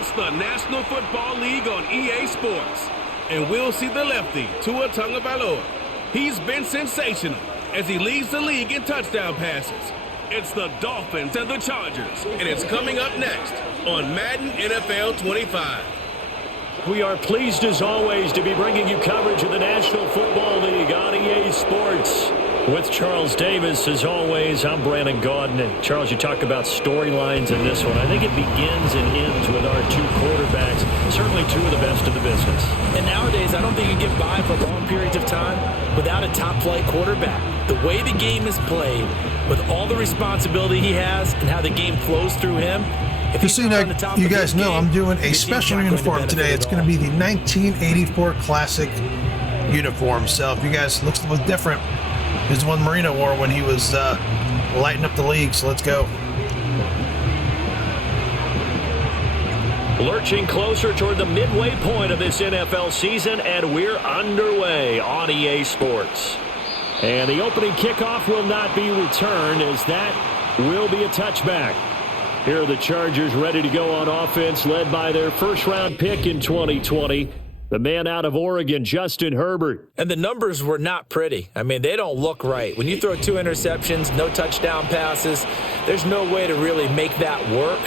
It's the National Football League on EA Sports. And we'll see the lefty, Tua Tagovailoa. He's been sensational as he leads the league in touchdown passes. It's the Dolphins and the Chargers, and it's coming up next on Madden NFL 25. We are pleased as always to be bringing you coverage of the National Football League on EA Sports. With Charles Davis, as always, I'm Brandon Gaudin. And Charles, you talk about storylines in this one. I think it begins and ends with our two quarterbacks, certainly two of the best in the business. And nowadays, I don't think you can get by for long periods of time without a top-flight quarterback. The way the game is played, with all the responsibility he has and how the game flows through him, just so you guys know, I'm doing a special uniform today. It's going to be the 1984 Classic uniform. So if you guys looks different, this is the one Marino wore when he was lighting up the league. So let's go. Lurching closer toward the midway point of this NFL season, and we're underway on EA Sports. And the opening kickoff will not be returned, as that will be a touchback. Here are the Chargers ready to go on offense, led by their first-round pick in 2020, the man out of Oregon, Justin Herbert. And the numbers were not pretty. I mean, they don't look right. When you throw 2 interceptions, no touchdown passes, there's no way to really make that work.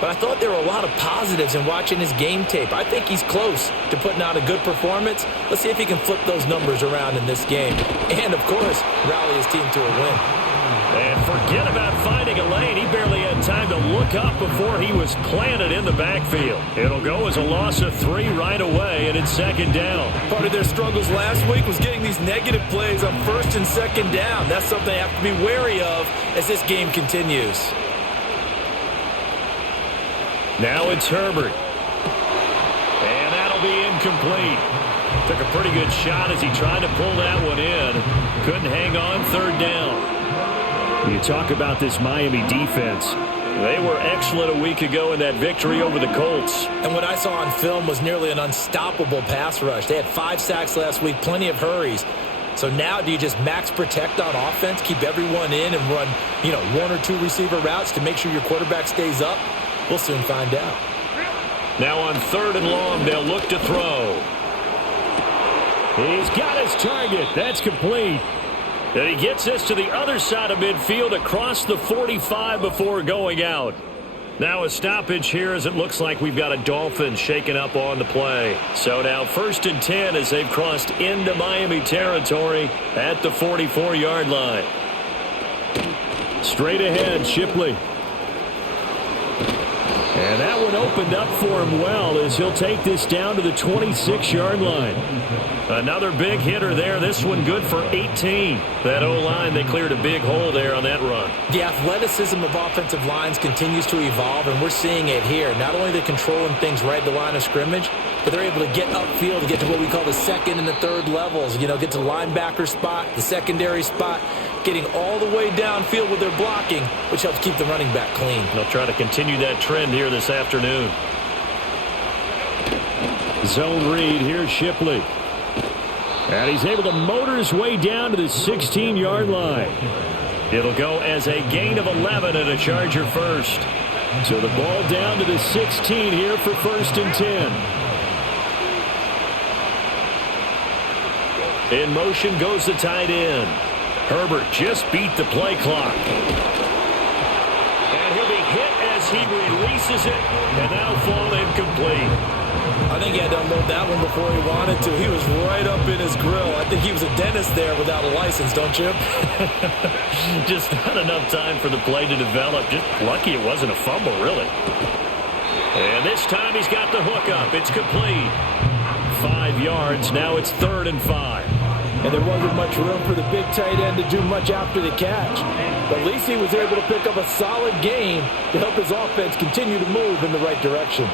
But I thought there were a lot of positives in watching his game tape. I think he's close to putting out a good performance. Let's see if he can flip those numbers around in this game. And, of course, rally his team to a win. And forget about finding a lane. He barely had time to look up before he was planted in the backfield. It'll go as a loss of 3 right away, and it's second down. Part of their struggles last week was getting these negative plays on first and second down. That's something they have to be wary of as this game continues. Now it's Herbert. And that'll be incomplete. Took a pretty good shot as he tried to pull that one in. Couldn't hang on, third down. You talk about this Miami defense. They were excellent a week ago in that victory over the Colts. And what I saw on film was nearly an unstoppable pass rush. They had 5 sacks last week, plenty of hurries. So now do you just max protect on offense, keep everyone in and run, 1 or 2 receiver routes to make sure your quarterback stays up? We'll soon find out. Now on 3rd and long, they'll look to throw. He's got his target. That's complete. And he gets this to the other side of midfield across the 45 before going out. Now a stoppage here as it looks like we've got a Dolphins shaking up on the play. So now 1st and 10 as they've crossed into Miami territory at the 44-yard line. Straight ahead, Shipley. And that one opened up for him well as he'll take this down to the 26-yard line. Another big hitter there. This one good for 18. That O-line, they cleared a big hole there on that run. The athleticism of offensive lines continues to evolve, and we're seeing it here. Not only are they controlling things right at the line of scrimmage, but they're able to get upfield to get to what we call the 2nd and the 3rd levels. Get to the linebacker spot, the secondary spot, getting all the way downfield with their blocking, which helps keep the running back clean. They'll try to continue that trend here this afternoon. Zone read, here's Shipley. And he's able to motor his way down to the 16-yard line. It'll go as a gain of 11 and a Charger first. So the ball down to the 16 here for 1st and 10. In motion goes the tight end. Herbert just beat the play clock. And he'll be hit as he releases it, and that'll fall incomplete. I think he had to unload that one before he wanted to. He was right up in his grill. I think he was a dentist there without a license, don't you? Just not enough time for the play to develop. Just lucky it wasn't a fumble, really. And this time he's got the hook up. It's complete. 5 yards. Now it's 3rd and 5. And there wasn't much room for the big tight end to do much after the catch. But at least he was able to pick up a solid gain to help his offense continue to move in the right direction.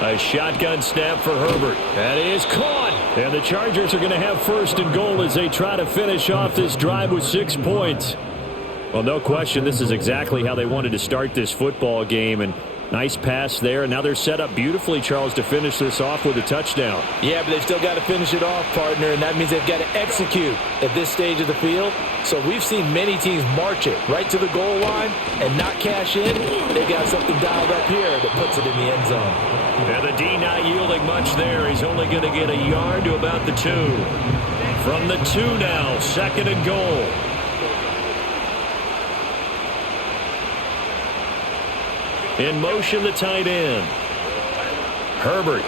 A shotgun snap for Herbert. That is caught. And the Chargers are going to have 1st and goal as they try to finish off this drive with 6 points. Well, no question, this is exactly how they wanted to start this football game. And nice pass there. And now they're set up beautifully, Charles, to finish this off with a touchdown. Yeah, but they've still got to finish it off, partner. And that means they've got to execute at this stage of the field. So we've seen many teams march it right to the goal line and not cash in. They've got something dialed up here that puts it in the end zone. And the D not yielding much there. He's only going to get a yard to about the 2. From the 2 now, 2nd and goal. In motion, the tight end. Herbert.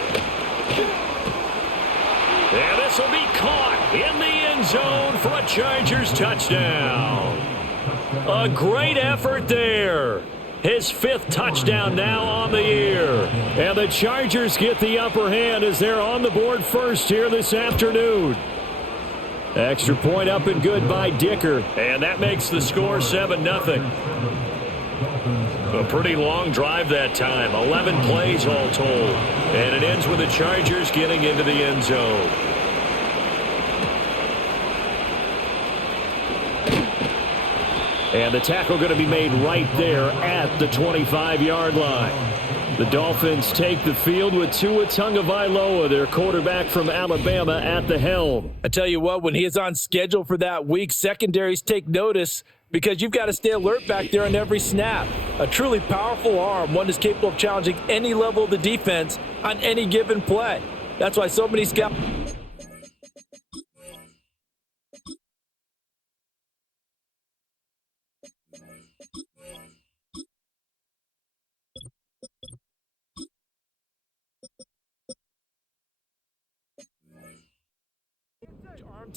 And this will be caught in the end zone for a Chargers touchdown. A great effort there. His 5th touchdown now on the year. And the Chargers get the upper hand as they're on the board first here this afternoon. Extra point up and good by Dicker. And that makes the score 7-0. A pretty long drive that time. 11 plays all told. And it ends with the Chargers getting into the end zone. And the tackle going to be made right there at the 25-yard line. The Dolphins take the field with Tua Tagovailoa, their quarterback from Alabama, at the helm. I tell you what, when he is on schedule for that week, secondaries take notice because you've got to stay alert back there on every snap. A truly powerful arm, one that's capable of challenging any level of the defense on any given play. That's why so many scouts...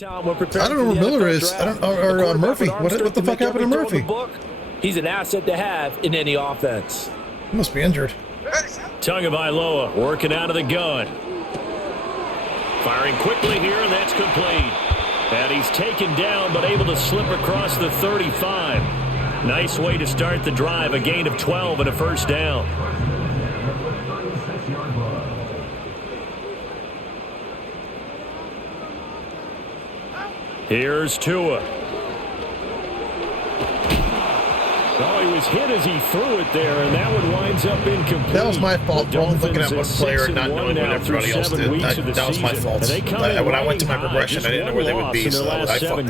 I don't know where Miller is. I don't, or Murphy. What the fuck happened to Murphy? He's an asset to have in any offense. He must be injured. Tagovailoa working out of the gun. Firing quickly here, and that's complete. And he's taken down, but able to slip across the 35. Nice way to start the drive. A gain of 12 and a first down. Here's Tua. Oh, he was hit as he threw it there, and that one winds up incomplete. That was my fault for looking at one player and not knowing what everybody else did. That was my fault. When I went to my progression, I didn't know where they would be, so that's my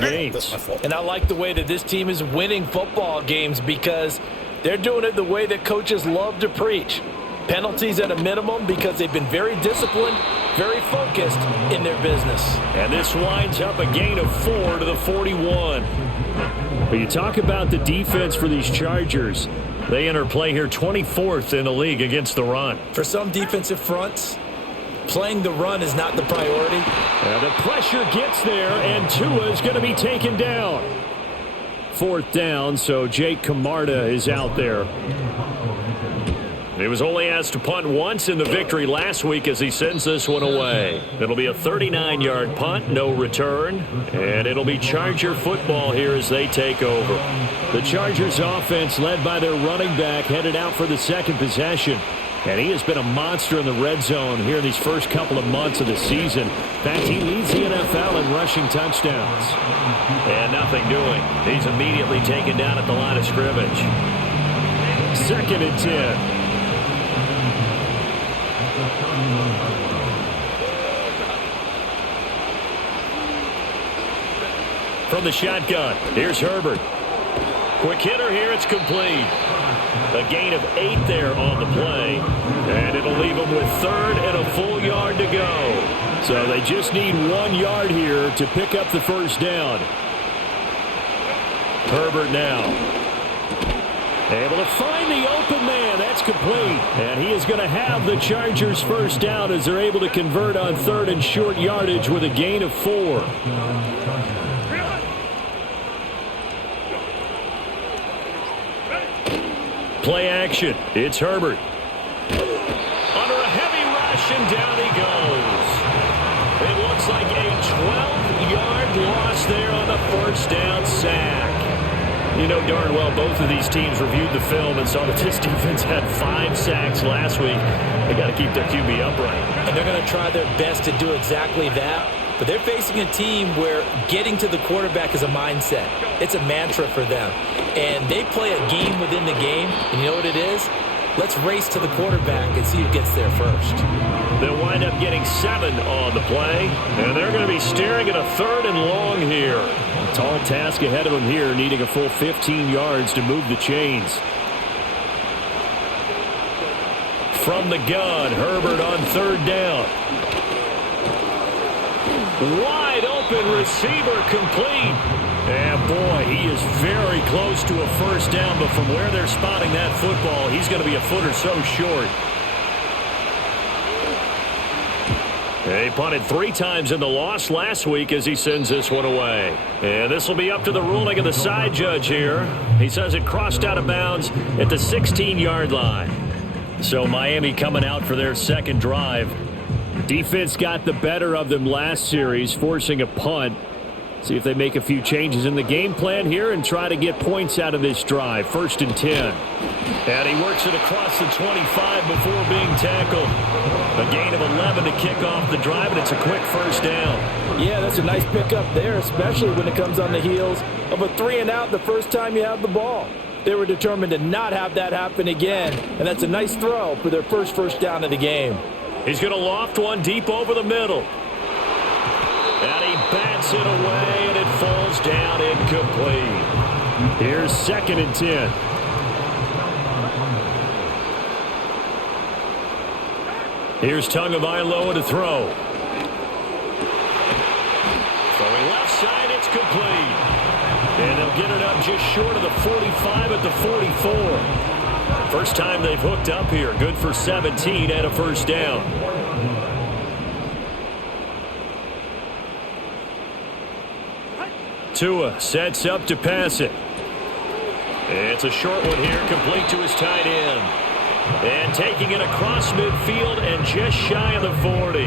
fault. And I like the way that this team is winning football games because they're doing it the way that coaches love to preach. Penalties at a minimum because they've been very disciplined, very focused in their business. And this winds up a gain of 4 to the 41. But you talk about the defense for these Chargers. They enter play here 24th in the league against the run. For some defensive fronts, playing the run is not the priority. And the pressure gets there, and Tua is going to be taken down. 4th down, so Jake Camarda is out there. He was only asked to punt once in the victory last week as he sends this one away. It'll be a 39-yard punt, no return, and it'll be Charger football here as they take over. The Chargers offense led by their running back headed out for the second possession. And he has been a monster in the red zone here in these first couple of months of the season. In fact, he leads the NFL in rushing touchdowns. And nothing doing. He's immediately taken down at the line of scrimmage. 2nd and 10. From the shotgun, here's Herbert. Quick hitter here, it's complete. A gain of 8 there on the play. And it'll leave them with 3rd and a full yard to go. So they just need 1 yard here to pick up the first down. Herbert now. Able to find the open man. That's complete. And he is going to have the Chargers first down as they're able to convert on 3rd and short yardage with a gain of 4. Play action. It's Herbert. Under a heavy rush, and down he goes. It looks like a 12-yard loss there on the first down sack. You know darn well both of these teams reviewed the film and saw that this defense had 5 sacks last week. They got to keep their QB upright. And they're going to try their best to do exactly that. But they're facing a team where getting to the quarterback is a mindset. It's a mantra for them. And they play a game within the game. And you know what it is? Let's race to the quarterback and see who gets there first. They'll wind up getting 7 on the play. And they're going to be staring at a 3rd and long here. A tall task ahead of them here, needing a full 15 yards to move the chains. from the gun. Herbert on third down. Wide open receiver complete. And boy, he is very close to a first down, but from where they're spotting that football, he's going to be a foot or so short. He punted 3 times in the loss last week as he sends this one away. And this will be up to the ruling of the side judge here. He says it crossed out of bounds at the 16-yard line. So Miami coming out for their second drive. Defense got the better of them last series, forcing a punt. See if they make a few changes in the game plan here and try to get points out of this drive. 1st and 10. And he works it across the 25 before being tackled. A gain of 11 to kick off the drive, and it's a quick first down. Yeah, that's a nice pickup there, especially when it comes on the heels of a 3-and-out the first time you have the ball. They were determined to not have that happen again, and that's a nice throw for their first down of the game. He's going to loft one deep over the middle. And he bats it away, and it falls down incomplete. Here's 2nd and 10. Here's Tagovailoa to throw. Throwing left side, it's complete. And they'll get it up just short of the 45 at the 44. First time they've hooked up here. Good for 17 and a first down. Tua sets up to pass it. It's a short one here, complete to his tight end. And taking it across midfield and just shy of the 40.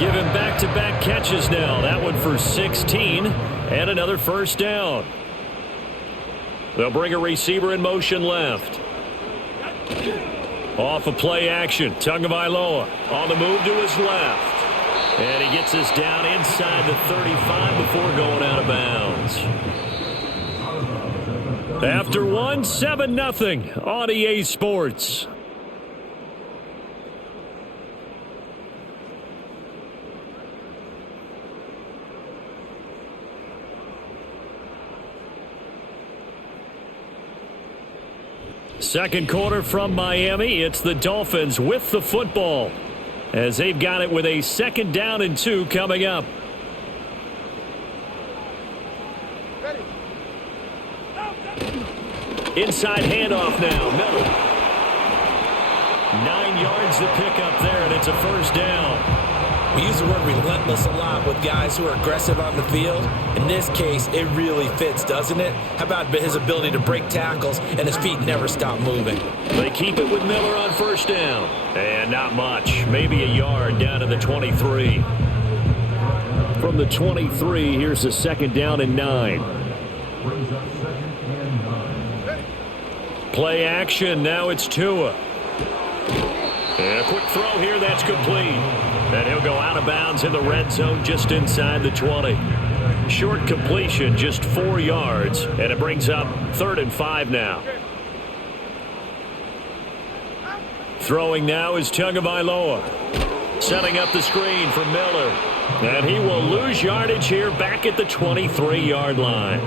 Giving back-to-back catches now. That one for 16 and another first down. They'll bring a receiver in motion left. Off of play action. Tagovailoa on the move to his left. And he gets us down inside the 35 before going out of bounds. After one, 7-0 on EA Sports. Second quarter from Miami. It's the Dolphins with the football, as they've got it with a 2nd down and 2 coming up. Inside handoff now. Miller. 9 yards to pick up there, and it's a first down. We use the word relentless a lot with guys who are aggressive on the field. In this case, it really fits, doesn't it? How about his ability to break tackles and his feet never stop moving? They keep it with Miller on first down. And not much. Maybe a yard down to the 23. From the 23, here's a 2nd down and 9. Play action. Now it's Tua. And a quick throw here. That's complete. And he'll go out of bounds in the red zone just inside the 20. Short completion, just 4 yards. And it brings up 3rd and 5 now. Throwing now is Tagovailoa. Setting up the screen for Miller. And he will lose yardage here back at the 23-yard line.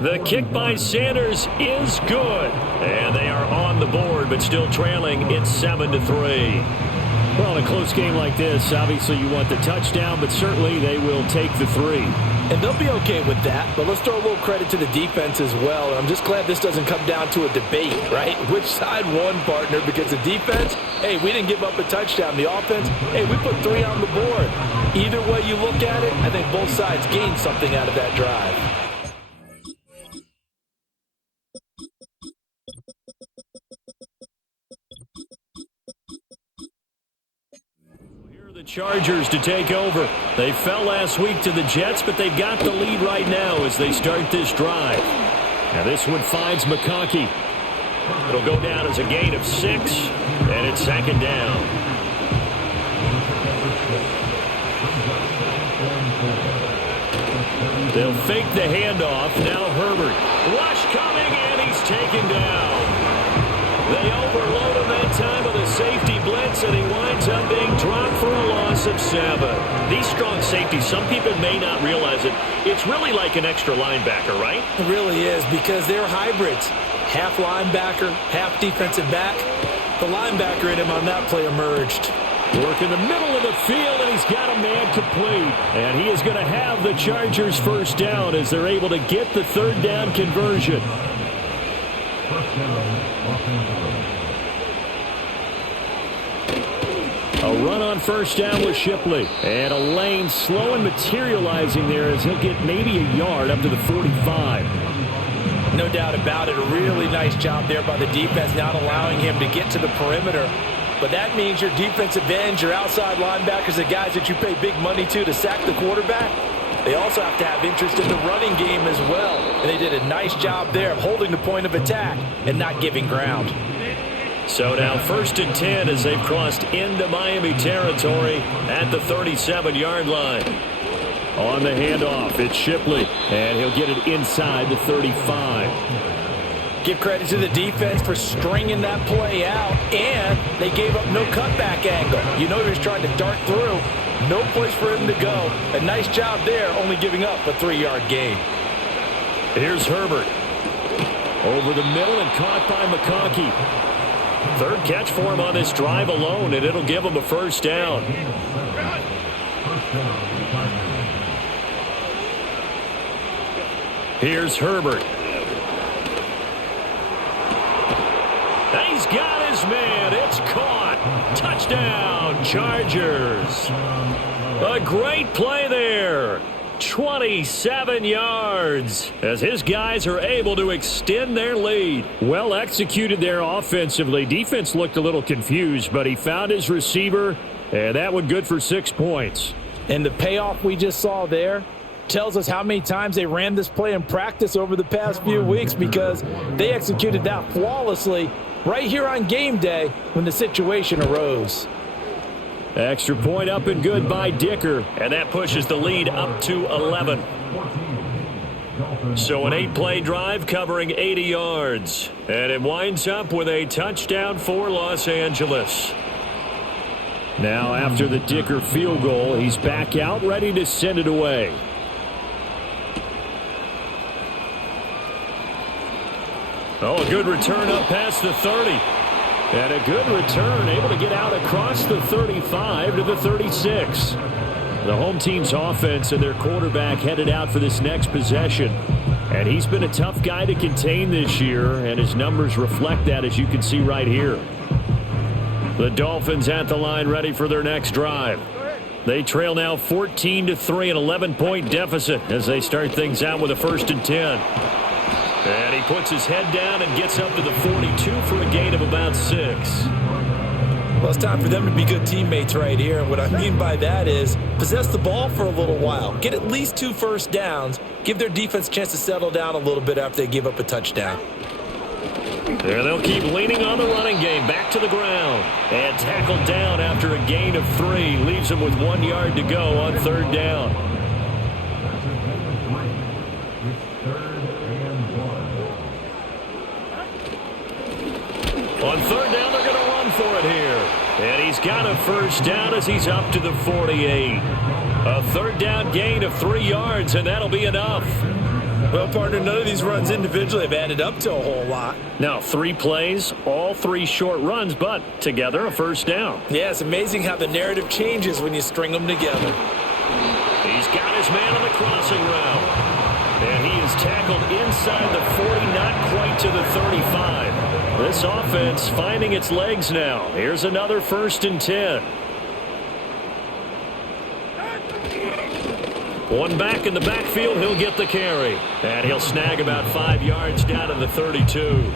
The kick by Sanders is good. And they are on the board, but still trailing. It's 7-3. Well, in a close game like this, obviously you want the touchdown, but certainly they will take the 3. And they'll be okay with that, but let's throw a little credit to the defense as well. I'm just glad this doesn't come down to a debate, right? Which side won, partner? Because the defense, hey, we didn't give up a touchdown. The offense, hey, we put 3 on the board. Either way you look at it, I think both sides gained something out of that drive. Chargers to take over. They fell last week to the Jets, but they've got the lead right now as they start this drive. Now this one finds McConkey. It'll go down as a gain of 6, and it's 2nd down. They'll fake the handoff. Now Herbert. Rush coming, and he's taken down. They overload him that time with a safety blitz, and he winds up being dropped for a loss loss of 7. These strong safeties, some people may not realize it. It's really like an extra linebacker, right? It really is, because they're hybrids. Half linebacker, half defensive back. The linebacker in him on that play emerged. Work in the middle of the field, and he's got a man complete. And he is going to have the Chargers first down as they're able to get the third down conversion. A run on first down with Shipley. And a lane slow and materializing there as he'll get maybe a yard up to the 45. No doubt about it. A really nice job there by the defense, not allowing him to get to the perimeter. But that means your defensive ends, your outside linebackers, the guys that you pay big money to sack the quarterback, they also have to have interest in the running game as well. And they did a nice job there of holding the point of attack and not giving ground. So now 1st and 10 as they've crossed into Miami territory at the 37-yard line. On the handoff, it's Shipley, and he'll get it inside the 35. Give credit to the defense for stringing that play out, and they gave up no cutback angle. You know he was trying to dart through. No place for him to go. A nice job there, only giving up a 3-yard gain. Here's Herbert. Over the middle and caught by McConkey. Third catch for him on this drive alone, and it'll give him a first down. Here's Herbert. He's got his man. It's caught. Touchdown, Chargers. A great play there. 27 yards as his guys are able to extend their lead. Well executed there offensively. Defense looked a little confused, but he found his receiver, and that one good for 6 points. And the payoff we just saw there tells us how many times they ran this play in practice over the past few weeks, because they executed that flawlessly right here on game day when the situation arose. Extra point up and good by Dicker, and that pushes the lead up to 11. So an 8-play drive covering 80 yards, and it winds up with a touchdown for Los Angeles. Now after the Dicker field goal, he's back out ready to send it away. Oh, a good return up past the 30. And a good return, able to get out across the 35 to the 36. The home team's offense and their quarterback headed out for this next possession. And he's been a tough guy to contain this year, and his numbers reflect that, as you can see right here. The Dolphins at the line ready for their next drive. They trail now 14-3, an 11-point deficit as they start things out with a 1st and 10. And he puts his head down and gets up to the 42 for a gain of about 6. Well, it's time for them to be good teammates right here. And what I mean by that is possess the ball for a little while. Get at least 2 first downs. Give their defense a chance to settle down a little bit after they give up a touchdown. There they'll keep leaning on the running game. Back to the ground. And tackled down after a gain of 3. Leaves them with 1 yard to go on 3rd down. On 3rd down, they're going to run for it here. And he's got a first down as he's up to the 48. A 3rd down gain of 3 yards, and that'll be enough. Well, partner, none of these runs individually have added up to a whole lot. Now, 3 plays, all 3 short runs, but together a first down. Yeah, it's amazing how the narrative changes when you string them together. He's got his man on the crossing route. And he is tackled inside the 40, not quite to the 35. This offense finding its legs now. Here's another 1st and 10. One back in the backfield, he'll get the carry. And he'll snag about 5 yards down to the 32.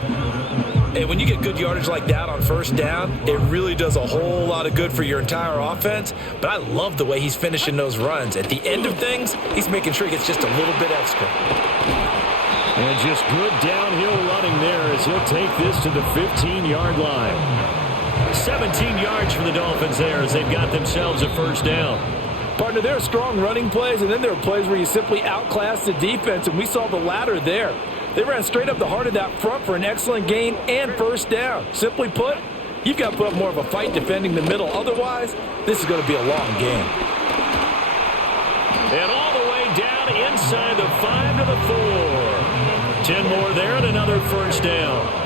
And when you get good yardage like that on 1st down, it really does a whole lot of good for your entire offense. But I love the way he's finishing those runs. At the end of things, he's making sure he gets just a little bit extra. And just good downhill running there as he'll take this to the 15-yard line. 17 yards for the Dolphins there as they've got themselves a 1st down. Partner, there are strong running plays, and then there are plays where you simply outclass the defense, and we saw the latter there. They ran straight up the heart of that front for an excellent gain and 1st down. Simply put, You've got to put up more of a fight defending the middle. Otherwise, this is going to be a long game. And all the way down inside the 5 to the 4. 10 more there and another first down.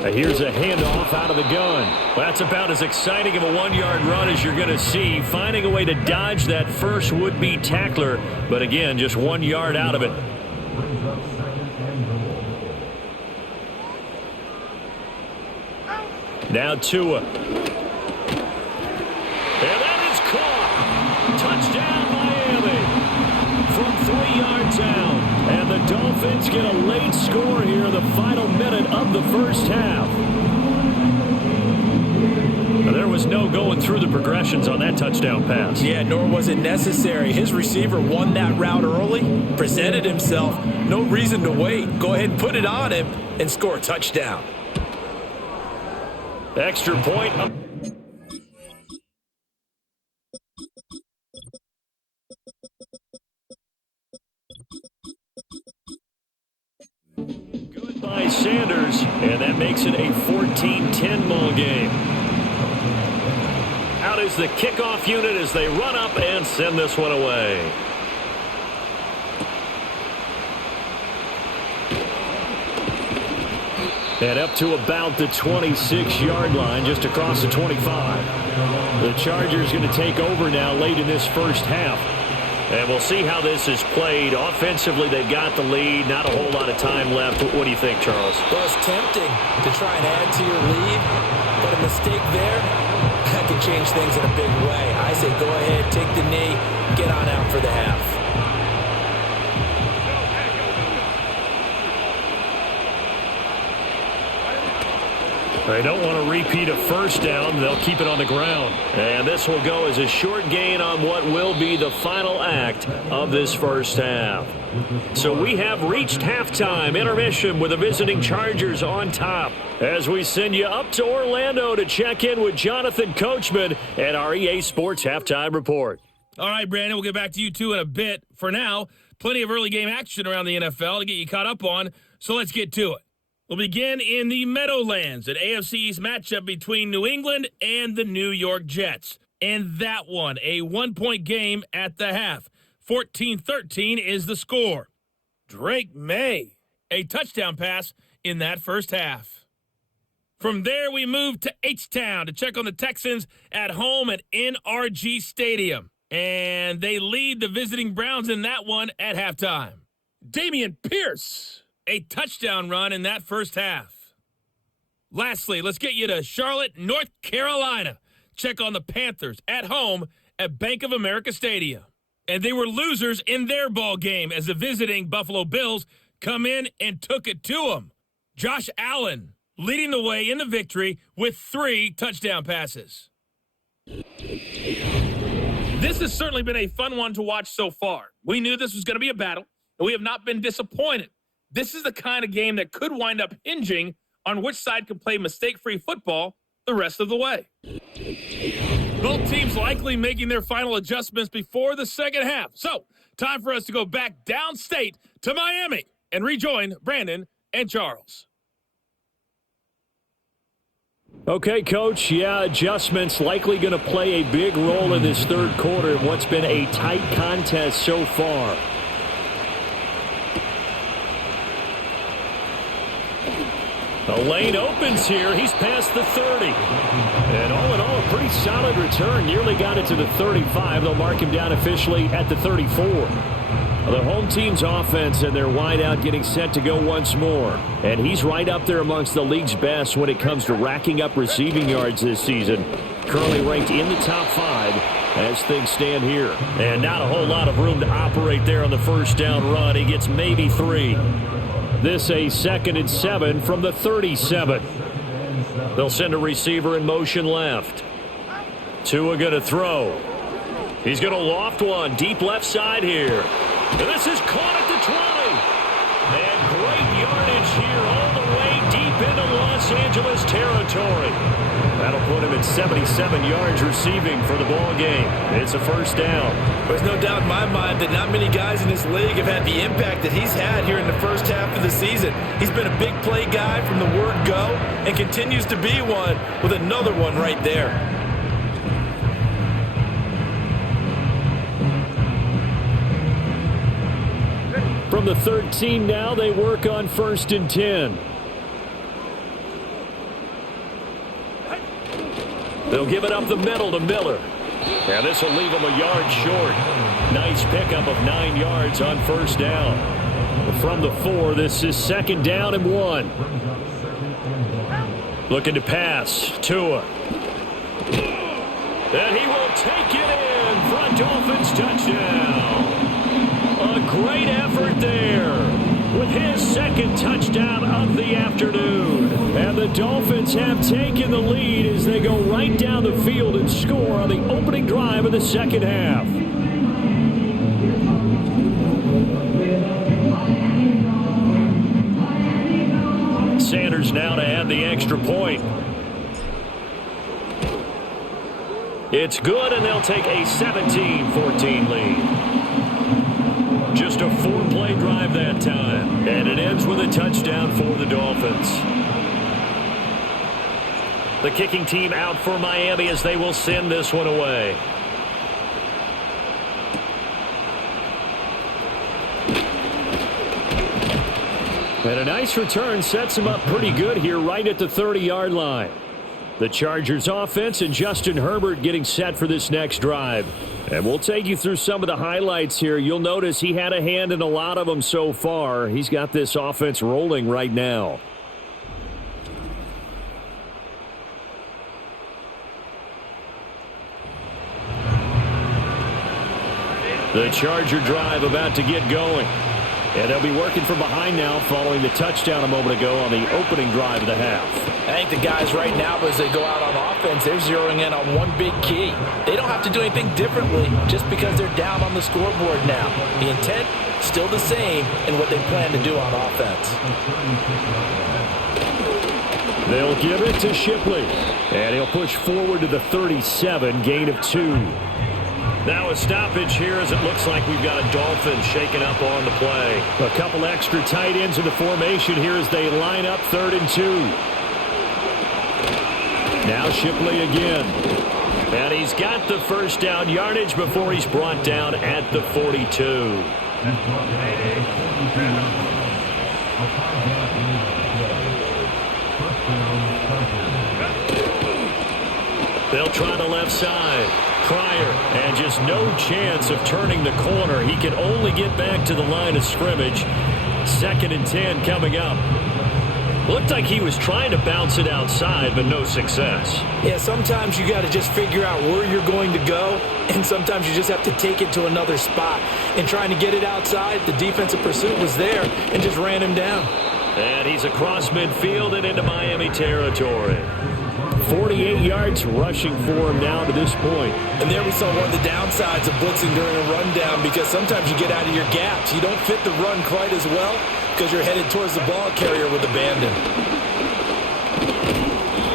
Here's a handoff out of the gun. Well, that's about as exciting of a 1-yard run as you're going to see. Finding a way to dodge that first would-be tackler. But again, just 1 yard out of it. Now Tua. And that is caught. Touchdown, Miami. From 3 yards out. And the Dolphins get a late score here in the final minute of the first half. There was no going through the progressions on that touchdown pass. Yeah, nor was it necessary. His receiver won that route early, presented himself. No reason to wait. Go ahead and put it on him and score a touchdown. Extra point. Good by Sanders, and that makes it a 14-10 ball game. Out is the kickoff unit as they run up and send this one away. And up to about the 26-yard line, just across the 25. The Chargers going to take over now late in this first half. And we'll see how this is played. Offensively, they've got the lead. Not a whole lot of time left. What do you think, Charles? Well, it's tempting to try and add to your lead, but a mistake there, that could change things in a big way. I say go ahead, take the knee, get on out for the half. They don't want to repeat a first down. They'll keep it on the ground. And this will go as a short gain on what will be the final act of this first half. So we have reached halftime intermission with the visiting Chargers on top. As we send you up to Orlando to check in with Jonathan Coachman and our EA Sports Halftime Report. All right, Brandon, we'll get back to you two in a bit. For now, plenty of early game action around the NFL to get you caught up on, so let's get to it. We'll begin in the Meadowlands, an AFC East matchup between New England and the New York Jets. And that one, a 1-point game at the half. 14-13 is the score. Drake May, a touchdown pass in that first half. From there, we move to H-Town to check on the Texans at home at NRG Stadium. And they lead the visiting Browns in that one at halftime. Damian Pierce, a touchdown run in that first half. Lastly, let's get you to Charlotte, North Carolina. Check on the Panthers at home at Bank of America Stadium. And they were losers in their ball game as the visiting Buffalo Bills come in and took it to them. Josh Allen leading the way in the victory with 3 touchdown passes. This has certainly been a fun one to watch so far. We knew this was going to be a battle, and we have not been disappointed. This is the kind of game that could wind up hinging on which side can play mistake-free football the rest of the way. Both teams likely making their final adjustments before the second half. So, time for us to go back downstate to Miami and rejoin Brandon and Charles. Okay, Coach. Yeah, adjustments likely going to play a big role in this third quarter in what's been a tight contest so far. The lane opens here. He's past the 30. And all in all, a pretty solid return. Nearly got it to the 35. They'll mark him down officially at the 34. The home team's offense and their wideout getting set to go once more. And he's right up there amongst the league's best when it comes to racking up receiving yards this season. Currently ranked in the top 5 as things stand here. And not a whole lot of room to operate there on the first down run. He gets maybe 3. This a 2nd and 7 from the 37. They'll send a receiver in motion left. Tua going to throw. He's going to loft one deep left side here. And this is caught at the 20. And great yardage here all the way deep into Los Angeles territory. That'll put him at 77 yards receiving for the ball game. It's a first down. There's no doubt in my mind that not many guys in this league have had the impact that he's had here in the first half of the season. He's been a big play guy from the word go and continues to be one with another one right there. From the 13 now, they work on 1st and 10. They'll give it up the middle to Miller. And this will leave him a yard short. Nice pickup of 9 yards on first down. From the 4, this is 2nd down and 1. Looking to pass. Tua. And he will take it in for a Dolphins touchdown. A great effort there with his 2nd touchdown of the afternoon. And the Dolphins have taken the lead as they go right down the field and score on the opening drive of the second half. Sanders now to add the extra point. It's good, and they'll take a 17-14 lead. Just a 4-play drive that time. And it ends with a touchdown for the Dolphins. The kicking team out for Miami as they will send this one away. And a nice return sets him up pretty good here right at the 30-yard line. The Chargers offense and Justin Herbert getting set for this next drive. And we'll take you through some of the highlights here. You'll notice he had a hand in a lot of them so far. He's got this offense rolling right now. The Charger drive about to get going. And they'll be working from behind now following the touchdown a moment ago on the opening drive of the half. I think the guys right now, as they go out on offense, they're zeroing in on one big key. They don't have to do anything differently just because they're down on the scoreboard now. The intent, still the same in what they plan to do on offense. They'll give it to Shipley. And he'll push forward to the 37, gain of 2. Now a stoppage here as it looks like we've got a Dolphins shaking up on the play. A couple extra tight ends in the formation here as they line up 3rd and 2. Now Shipley again. And he's got the first down yardage before he's brought down at the 42. They'll try the left side. Pryor, and just no chance of turning the corner. He can only get back to the line of scrimmage. 2nd and 10 coming up. Looked like he was trying to bounce it outside, but no success. Yeah, sometimes you got to just figure out where you're going to go, and sometimes you just have to take it to another spot. And trying to get it outside, the defensive pursuit was there and just ran him down. And he's across midfield and into Miami territory. 48 yards rushing for him now to this point. And there we saw one of the downsides of blitzing during a rundown, because sometimes you get out of your gaps. You don't fit the run quite as well because you're headed towards the ball carrier with abandon.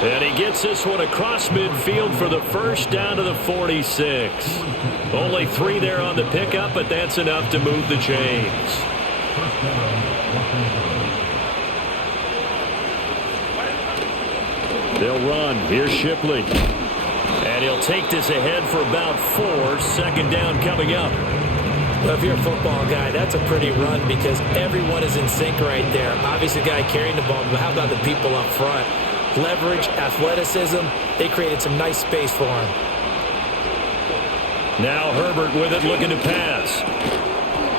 And he gets this one across midfield for the first down to the 46. Only 3 there on the pickup, but that's enough to move the chains. They'll run. Here's Shipley. And he'll take this ahead for about 4. 2nd down coming up. Well, if you're a football guy, that's a pretty run because everyone is in sync right there. Obviously, the guy carrying the ball, but how about the people up front? Leverage, athleticism, they created some nice space for him. Now Herbert with it, looking to pass.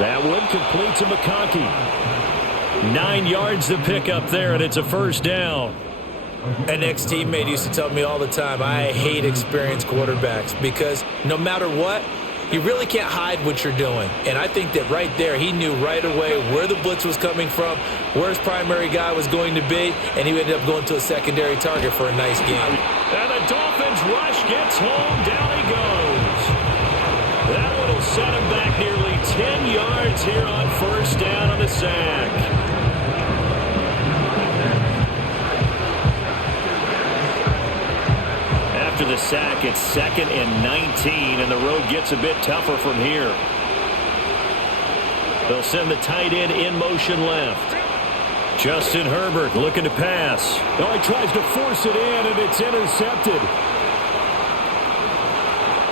That one complete to McConkey. 9 yards to pick up there, and it's a first down. An ex-teammate used to tell me all the time, I hate experienced quarterbacks because no matter what, you really can't hide what you're doing. And I think that right there, he knew right away where the blitz was coming from, where his primary guy was going to be, and he ended up going to a secondary target for a nice game. And the Dolphins rush gets home. Down he goes. That one will set him back nearly 10 yards here on first down on the sack. the sack, it's 2nd and 19, and the road gets a bit tougher from here. They'll send the tight end in motion left. Justin Herbert looking to pass. Oh, he tries to force it in, and it's intercepted.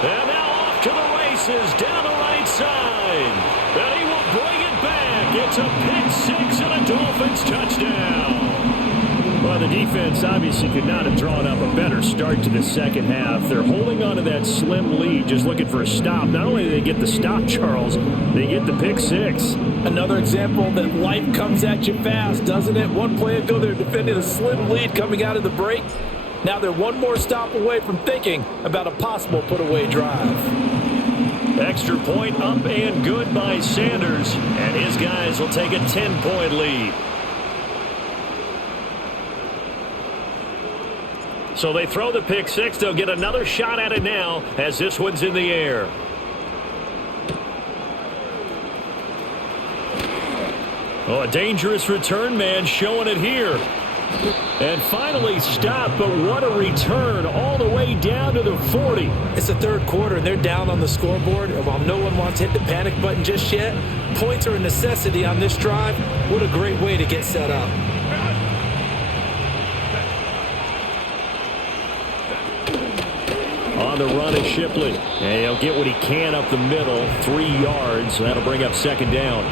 And now off to the races down the right side. And he will bring it back. It's a pick 6 and a Dolphins touchdown. Well, the defense obviously could not have drawn up a better start to the second half. They're holding on to that slim lead, just looking for a stop. Not only do they get the stop, Charles, they get the pick 6. Another example that life comes at you fast, doesn't it? One play ago, they're defending a slim lead coming out of the break. Now they're one more stop away from thinking about a possible put-away drive. Extra point up and good by Sanders, and his guys will take a 10-point lead. So they throw the pick 6. They'll get another shot at it now as this one's in the air. Oh, a dangerous return man showing it here. And finally stopped, but what a return all the way down to the 40. It's the third quarter, and they're down on the scoreboard. And while no one wants to hit the panic button just yet, points are a necessity on this drive. What a great way to get set up. On the run is Shipley. And he'll get what he can up the middle, 3 yards. That'll bring up 2nd down.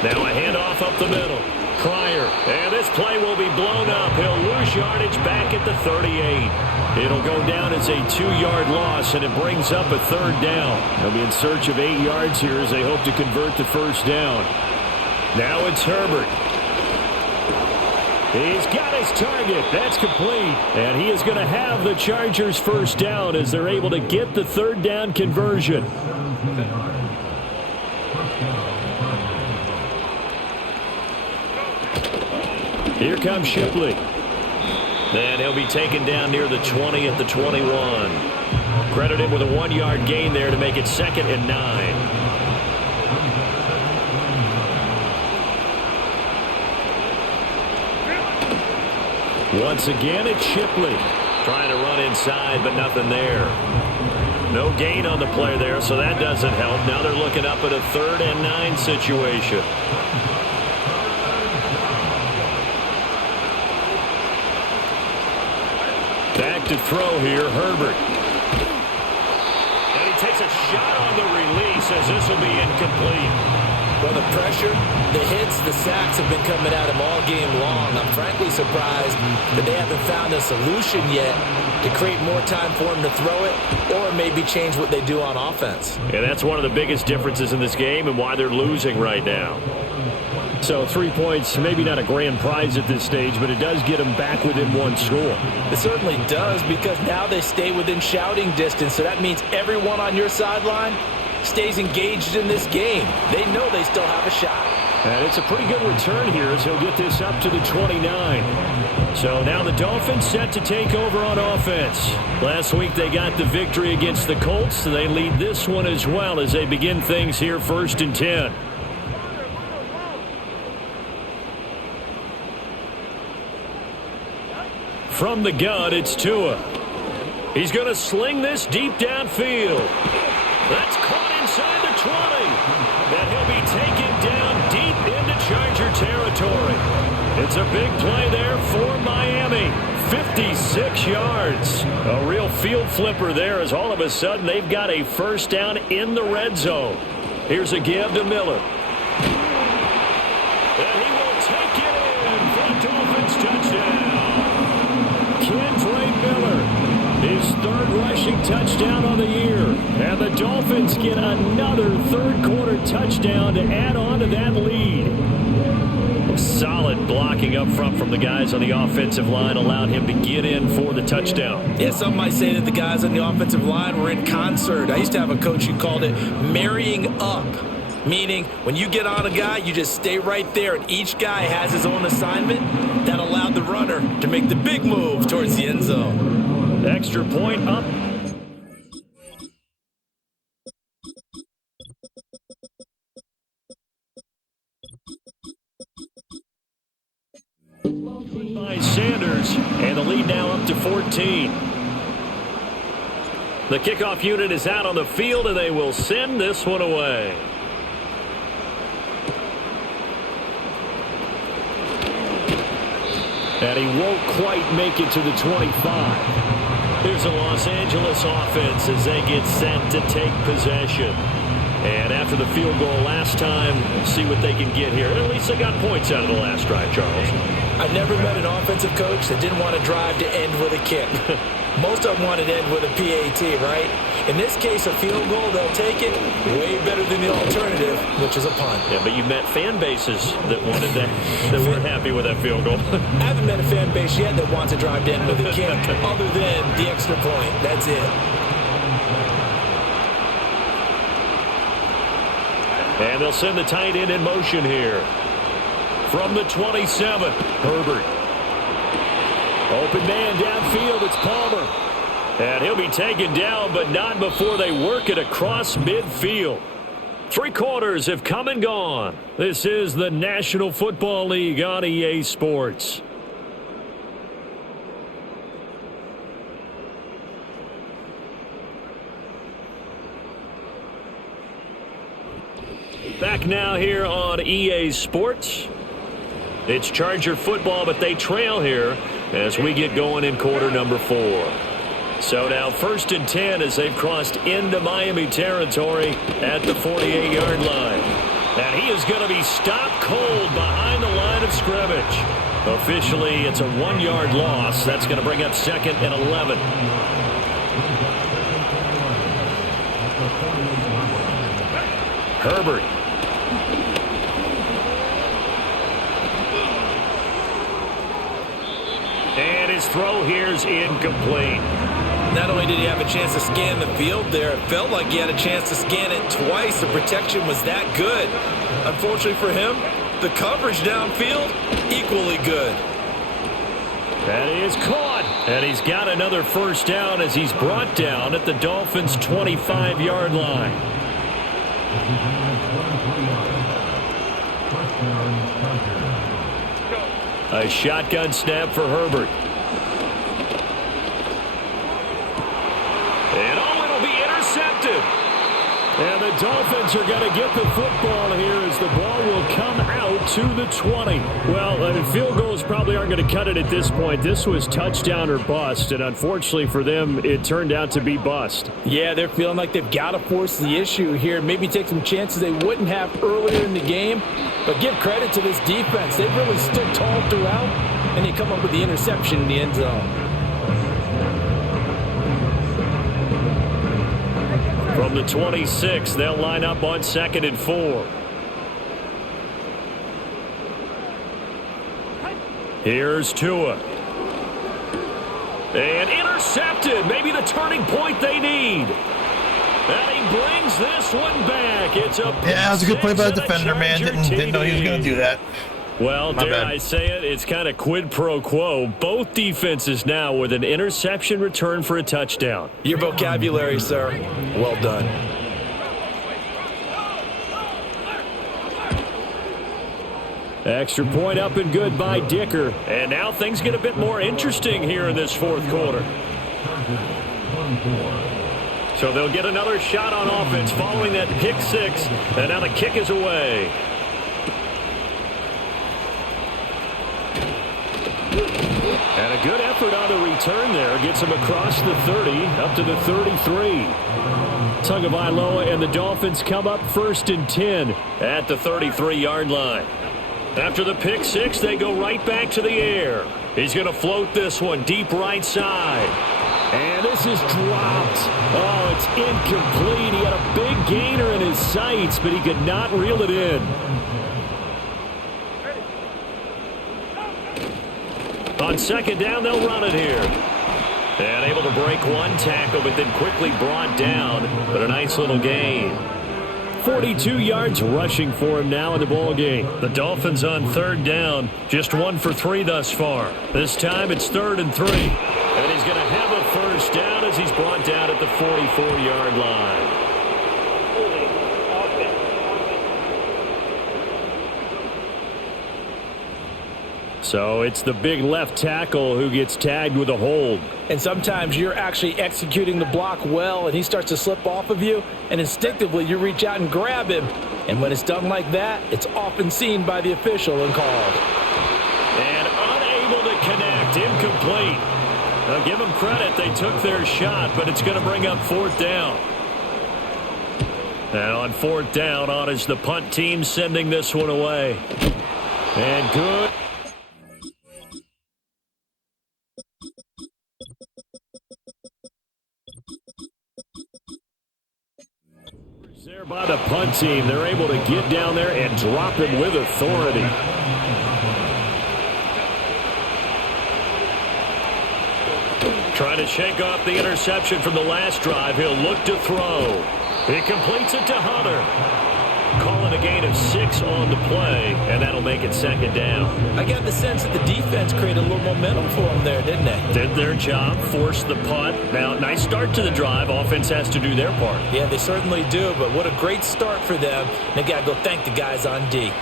Now a handoff up the middle. Pryor. And this play will be blown up. He'll lose yardage back at the 38. It'll go down as a 2-yard loss, and it brings up a 3rd down. They'll be in search of 8 yards here as they hope to convert the 1st down. Now it's Herbert. He's got his target. That's complete. And he is going to have the Chargers' 1st down as they're able to get the 3rd down conversion. Here comes Shipley. And he'll be taken down near the 20 at the 21. Credited with a 1-yard gain there to make it 2nd and 9. Once again, it's Shipley. Trying to run inside, but nothing there. No gain on the play there, so that doesn't help. Now they're looking up at a 3rd and 9 situation. Back to throw here, Herbert. And he takes a shot on the release as this will be incomplete. Well, the pressure, the hits, the sacks have been coming at him all game long. I'm frankly surprised that they haven't found a solution yet to create more time for him to throw it or maybe change what they do on offense. And that's one of the biggest differences in this game and why they're losing right now. So 3 points, maybe not a grand prize at this stage, but it does get them back within 1 score. It certainly does, because now they stay within shouting distance, so that means everyone on your sideline stays engaged in this game. They know they still have a shot. And it's a pretty good return here as he'll get this up to the 29. So now the Dolphins set to take over on offense. Last week they got the victory against the Colts, so they lead this one as well as they begin things here 1st and 10. From the gun, it's Tua. He's going to sling this deep downfield. That's caught inside the 20. And he'll be taken down deep into Charger territory. It's a big play there for Miami. 56 yards. A real field flipper there as all of a sudden they've got a 1st down in the red zone. Here's a give to Miller. And he will take it in for a Dolphins touchdown. Miller, his 3rd rushing touchdown on the year. And the Dolphins get another 3rd quarter touchdown to add on to that lead. Solid blocking up front from the guys on the offensive line allowed him to get in for the touchdown. Yeah, some might say that the guys on the offensive line were in concert. I used to have a coach who called it marrying up. Meaning, when you get on a guy, you just stay right there, and each guy has his own assignment. That allowed the runner to make the big move towards the end zone. Extra point up. lead now up to 14. The kickoff unit is out on the field, and they will send this one away. And he won't quite make it to the 25. Here's a Los Angeles offense as they get set to take possession. And after the field goal last time, see what they can get here. At least they got points out of the last drive, Charles. I've never met an offensive coach that didn't want to drive to end with a kick. Most of them wanted to end with a PAT, right? In this case, a field goal, they'll take it way better than the alternative, which is a punt. Yeah, but you met fan bases that wanted that weren't happy with that field goal. I haven't met a fan base yet that wants to drive to end with a kick other than the extra point. That's it. And they'll send the tight end in motion here. From the 27, Herbert. Open man downfield, it's Palmer. And he'll be taken down, but not before they work it across midfield. 3 quarters have come and gone. This is the National Football League on EA Sports. Back now here on EA Sports. It's Charger football, but they trail here as we get going in quarter number 4. So now 1st and 10 as they've crossed into Miami territory at the 48-yard line. And he is going to be stopped cold behind the line of scrimmage. Officially, it's a 1-yard loss. That's going to bring up 2nd and 11. Herbert. And his throw here is incomplete. Not only did he have a chance to scan the field there, it felt like he had a chance to scan it twice. The protection was that good. Unfortunately for him, the coverage downfield, equally good. That is caught. And he's got another first down as he's brought down at the Dolphins' 25-yard line. A shotgun snap for Herbert. And it'll be intercepted. And the Dolphins are going to get the football here as the ball will come out to the 20. Well, I mean, field goals probably aren't going to cut it at this point. This was touchdown or bust, and unfortunately for them, it turned out to be bust. Yeah, they're feeling like they've got to force the issue here. Maybe take some chances they wouldn't have earlier in the game. But give credit to this defense. They've really stood tall throughout, and they come up with the interception in the end zone. From the 26, they'll line up on 2nd and 4. Here's Tua. And intercepted. Maybe the turning point they need. And he brings this one back. It's a that was a good play by the defender, man. Didn't know he was going to do that. Well, dare I say it, it's kind of quid pro quo. Both defenses now with an interception return for a touchdown. Your vocabulary, sir. Well done. Extra point up and good by Dicker. And now things get a bit more interesting here in this 4th quarter. So they'll get another shot on offense following that pick 6. And now the kick is away. And a good effort on the return there. Gets him across the 30, up to the 33. Tagovailoa and the Dolphins come up 1st and 10 at the 33-yard line. After the pick 6, they go right back to the air. He's going to float this one deep right side. And this is dropped. Oh, it's incomplete. He had a big gainer in his sights, but he could not reel it in. On 2nd down, they'll run it here. And able to break one tackle, but then quickly brought down. But a nice little gain. 42 yards rushing for him now in the ball game. The Dolphins on 3rd down, just 1 for 3 thus far. This time it's 3rd and 3. And he's going to have a first down as he's brought down at the 44-yard line. So it's the big left tackle who gets tagged with a hold. And sometimes you're actually executing the block well, and he starts to slip off of you, and instinctively you reach out and grab him. And when it's done like that, it's often seen by the official and called. And unable to connect, incomplete. Now give them credit, they took their shot, but it's going to bring up fourth down. And on fourth down, on is the punt team sending this one away. And good. There by the punt team. They're able to get down there and drop him with authority. Trying to shake off the interception from the last drive. He'll look to throw. He completes it to Hunter. Calling a gain of 6 on the play, and that'll make it second down. I got the sense that the defense created a little momentum for them there, didn't they? Did their job, forced the punt. Now, nice start to the drive. Offense has to do their part. Yeah, they certainly do, but what a great start for them. They got to go thank the guys on D.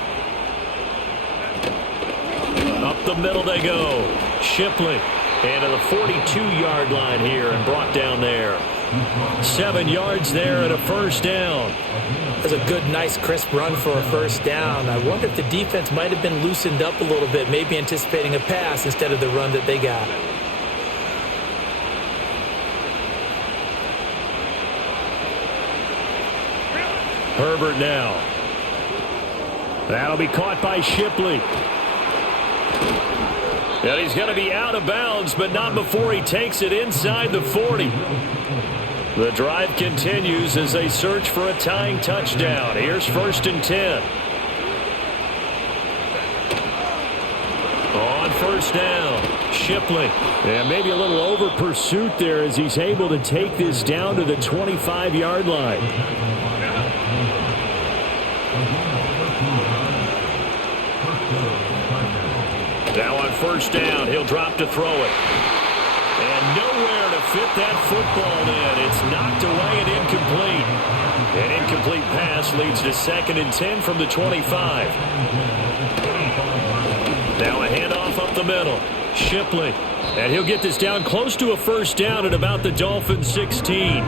Up the middle they go. Shipley. And to the 42-yard line here and brought down there. 7 yards there and a first down. That's a good, nice, crisp run for a first down. I wonder if the defense might have been loosened up a little bit, maybe anticipating a pass instead of the run that they got. Herbert now. That'll be caught by Shipley. And he's going to be out of bounds, but not before he takes it inside the 40. The drive continues as they search for a tying touchdown. Here's first and 10. On first down, Shipley. And maybe a little over pursuit there as he's able to take this down to the 25-yard line. Now on first down, he'll drop to throw it. And nowhere to fit that football in. It's knocked away and incomplete. An incomplete pass leads to second and 10 from the 25. Now a handoff up the middle. Shipley. And he'll get this down close to a first down at about the Dolphins 16.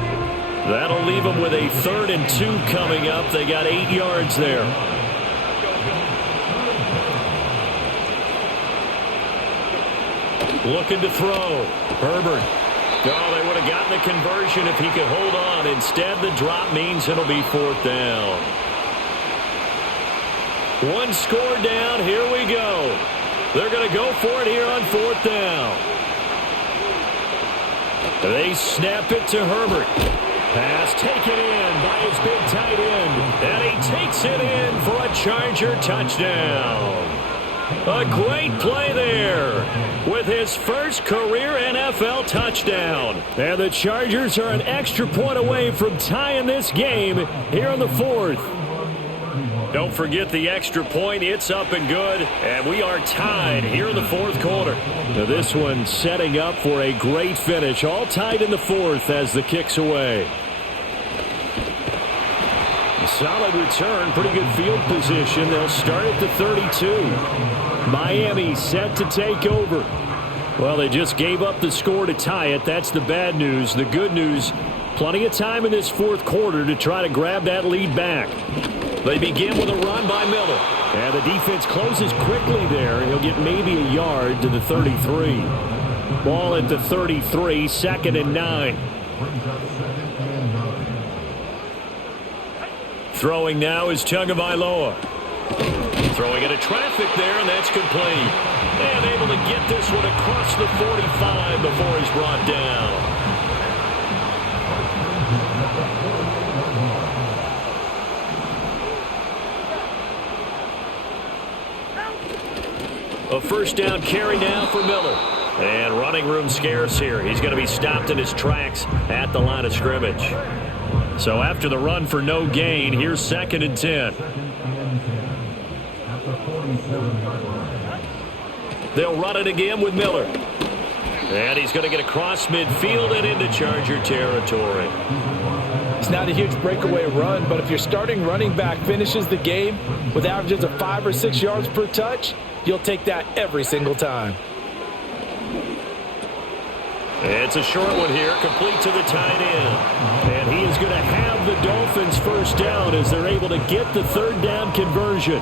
That'll leave them with a 3rd and 2 coming up. They got 8 yards there. Looking to throw. Herbert. Oh, they would have gotten the conversion if he could hold on. Instead, the drop means it'll be 4th down. One score down. Here we go. They're going to go for it here on 4th down. They snap it to Herbert. Pass taken in by his big tight end. And he takes it in for a Charger touchdown. A great play there with his first career NFL touchdown. And the Chargers are an extra point away from tying this game here in the 4th. Don't forget the extra point. It's up and good. And we are tied here in the 4th quarter. Now this one setting up for a great finish. All tied in the 4th as the kick's away. Solid return. Pretty good field position. They'll start at the 32. Miami set to take over. Well, they just gave up the score to tie it. That's the bad news. The good news, plenty of time in this 4th quarter to try to grab that lead back. They begin with a run by Miller. And the defense closes quickly there. He'll get maybe a yard to the 33. Ball at the 33, 2nd and 9. Throwing now is Tagovailoa. Throwing into traffic there, and that's complete. And able to get this one across the 45 before he's brought down. A first down carry now for Miller. And running room scarce here. He's going to be stopped in his tracks at the line of scrimmage. So after the run for no gain, here's 2nd and 10. They'll run it again with Miller. And he's going to get across midfield and into Charger territory. It's not a huge breakaway run, but if your starting running back finishes the game with averages of 5 or 6 yards per touch, You'll take that every single time. It's a short one here, complete to the tight end. And he is going to have the Dolphins first down as they're able to get the third down conversion.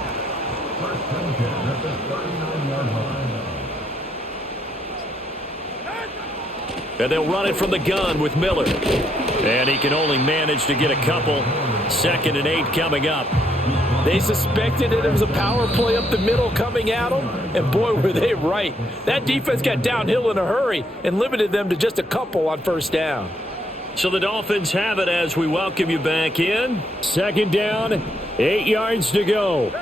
And they'll run it from the gun with Miller. And he can only manage to get a couple. 2nd and 8 coming up. They suspected it was a power play up the middle coming at them, and boy, were they right. That defense got downhill in a hurry and limited them to just a couple on first down. So the Dolphins have it as we welcome you back in. 2nd down, 8 yards to go.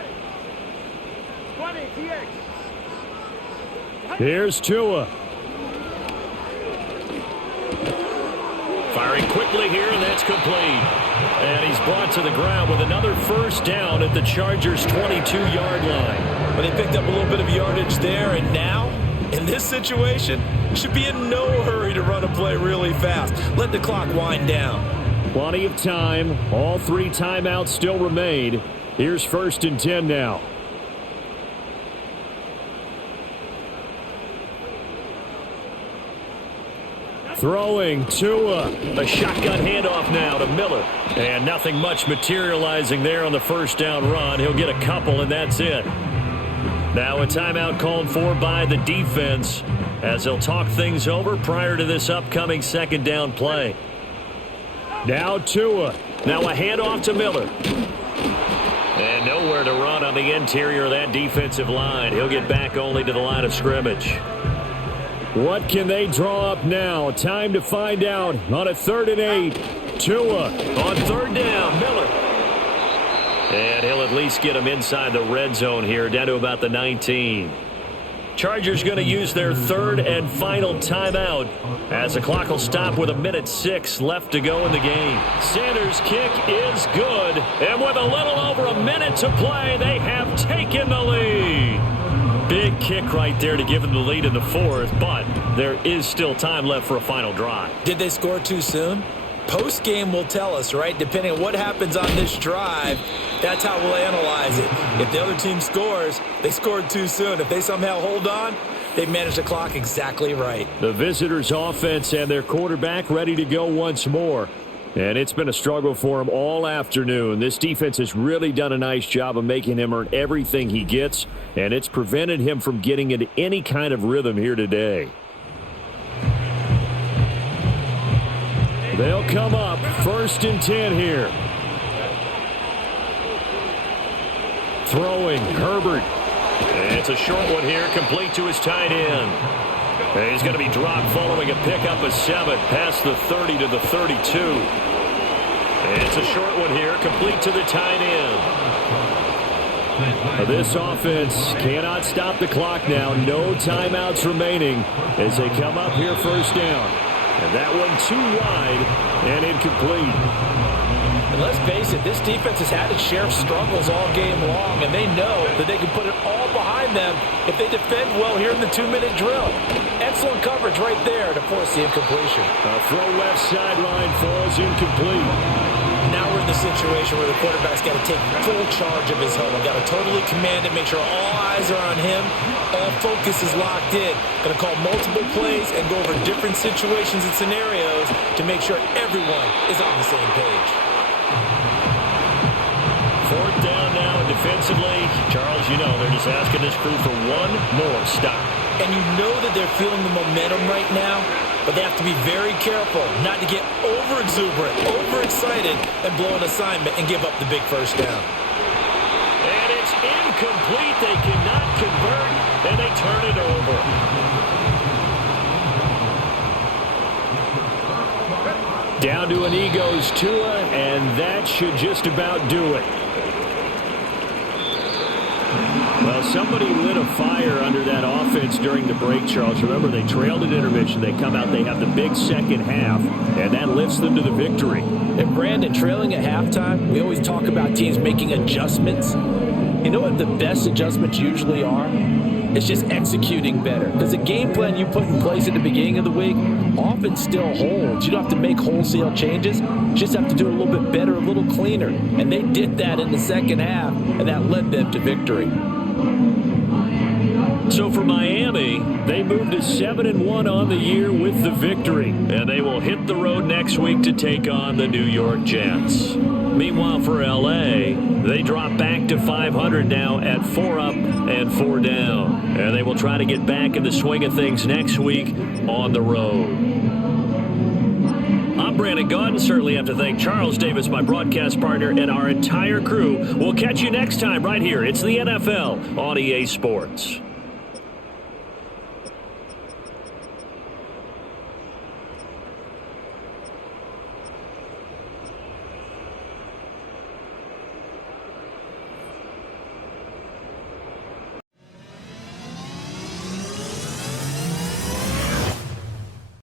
Here's Tua. Firing quickly here, and that's complete. And he's brought to the ground with another first down at the Chargers' 22-yard line. But they picked up a little bit of yardage there, and now, in this situation, should be in no hurry to run a play really fast. Let the clock wind down. Plenty of time. All 3 timeouts still remain. Here's 1st and 10 now. Throwing Tua. A shotgun handoff now to Miller. And nothing much materializing there on the first down run. He'll get a couple, and that's it. Now a timeout called for by the defense as they'll talk things over prior to this upcoming 2nd down play. Now Tua. Now a handoff to Miller. And nowhere to run on the interior of that defensive line. He'll get back only to the line of scrimmage. What can they draw up now? Time to find out on a 3rd and 8. Tua on 3rd down. Miller. And he'll at least get him inside the red zone here, down to about the 19. Chargers going to use their 3rd and final timeout as the clock will stop with 1:06 left to go in the game. Sanders' kick is good. And with a little over a minute to play, they have taken the lead. Big kick right there to give them the lead in the 4th, but there is still time left for a final drive. Did they score too soon? Post-game will tell us, right? Depending on what happens on this drive, that's how we'll analyze it. If the other team scores, they scored too soon. If they somehow hold on, they managed the clock exactly right. The visitors' offense and their quarterback ready to go once more. And it's been a struggle for him all afternoon. This defense has really done a nice job of making him earn everything he gets, and it's prevented him from getting into any kind of rhythm here today. They'll come up 1st and 10 here. Throwing Herbert. It's a short one here, complete to his tight end. And he's going to be dropped following a pickup of 7 past the 30 to the 32. It's a short one here, complete to the tight end. This offense cannot stop the clock now. No timeouts remaining as they come up here 1st down. And that one too wide and incomplete. And let's face it, this defense has had its share of struggles all game long, and they know that they can put it all behind them if they defend well here in the 2-minute drill. Excellent coverage right there to force the incompletion. A throw left sideline falls incomplete. Now we're in the situation where the quarterback's got to take full charge of his huddle. Got to totally command it, make sure all eyes are on him. All focus is locked in. Going to call multiple plays and go over different situations and scenarios to make sure everyone is on the same page. 4th down now, and defensively, Charles, you know, they're just asking this crew for one more stop. And you know that they're feeling the momentum right now, but they have to be very careful not to get over-exuberant, overexcited, and blow an assignment and give up the big first down. And it's incomplete. They cannot convert, and they turn it over. Down to an Egos Tua, and that should just about do it. Well, somebody lit a fire under that offense during the break, Charles. Remember, they trailed at intermission. They come out, they have the big second half, and that lifts them to the victory. And Brandon, trailing at halftime, we always talk about teams making adjustments. You know what the best adjustments usually are? It's just executing better. Because the game plan you put in place at the beginning of the week often still holds. You don't have to make wholesale changes. You just have to do it a little bit better, a little cleaner. And they did that in the second half, and that led them to victory. So for Miami, they moved to 7-1 on the year with the victory. And they will hit the road next week to take on the New York Jets. Meanwhile, for L.A., they drop back to 500 now at 4 up and 4 down. And they will try to get back in the swing of things next week on the road. I'm Brandon Gaudin. Certainly have to thank Charles Davis, my broadcast partner, and our entire crew. We'll catch you next time right here. It's the NFL on EA Sports.